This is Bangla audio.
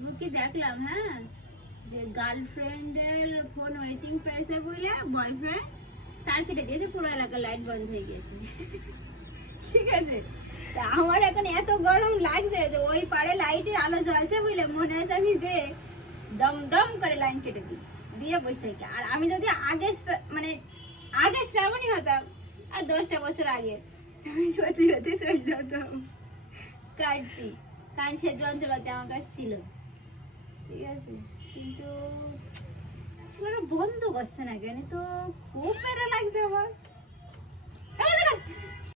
ফেসবুকে দেখলাম, হ্যাঁ, যে গার্লফ্রেন্ডের ফোন ওয়েটিং পেয়েছে বলে বয়ফ্রেন্ড তার কেটে দিয়েছে, পুরো এলাকার লাইট বন্ধ হয়ে গেছে। ঠিক আছে, তা আমার এখন এত গরম লাগছে যে ওই পারে লাইটের আলো জ্বলছে বলে মনে হচ্ছে আমি যে দম দম করে লাইন কেটে দিই, দিয়ে বসে থাকি। আর আমি যদি আগে মানে আগে শ্রাবণী হতাম, আর 10টা বছর আগে, আমি সত্যি সত্যি চলে যেতাম কাটতি, কারণ সে যন্ত্রপাতি আমার কাছে ছিল। ঠিক আছে, কিন্তু সেগুলো বন্ধ করছে না কেন, তো খুব